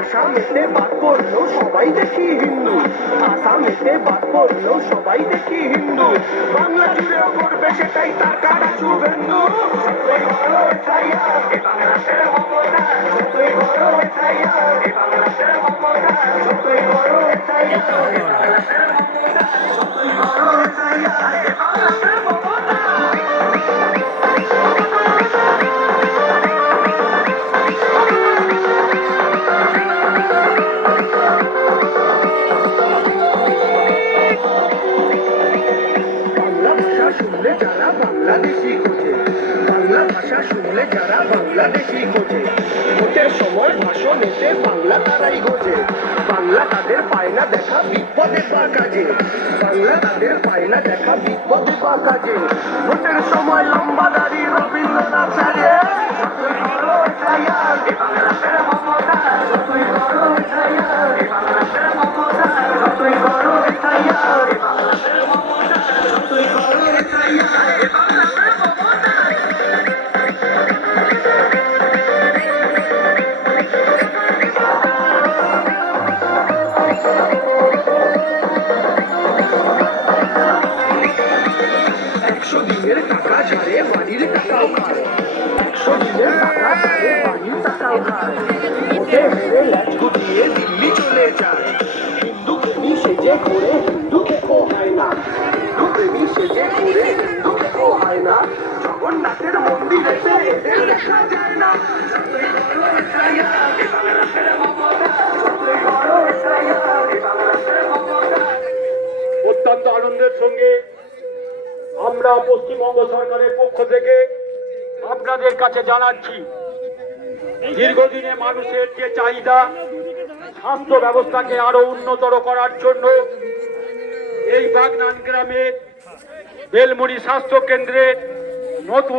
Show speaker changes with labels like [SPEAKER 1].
[SPEAKER 1] আসামেতে বাদ পড়ল সবাই দেখি হিন্দু। আসামেতে বাদ পড়ল সবাই দেখি হিন্দু। বাংলা জুড়েও করবে সেটাই তার কাটা শুভেন্দু যতই বড় ছাইয়া এ বাংলাদেশের মমতা। যতই বড় ছাইয়া এ বাংলাদেশের মমতা। যতই বড় ছাইয়া ভাষা শুনলে যারা বাংলাদেশি খোঁজে, ভোটের সময় ভাষণ এসে বাংলা তারাই খোঁজে। বাংলা তাদের পায় না দেখা, বিপদে পা কাজে। বাংলা তাদের পায় না দেখা, বিপদে পা কাজে। ভোটের সময় লম্বা দাড়ি রবীন্দ্রনাথ সাজে দিল্লি চলে যায় হিন্দু প্রেমী সেজে ঘুরে হিন্দু
[SPEAKER 2] আমরা পশ্চিমবঙ্গ সরকারের পক্ষ থেকে আপনাদের কাছে জানাচ্ছি, দীর্ঘদিনে মানুষের যে চাহিদা, স্বাস্থ্য ব্যবস্থাকে আরও উন্নতর করার জন্য এই বাগনান গ্রামের বেলমুড়ি স্বাস্থ্য কেন্দ্রে নতুন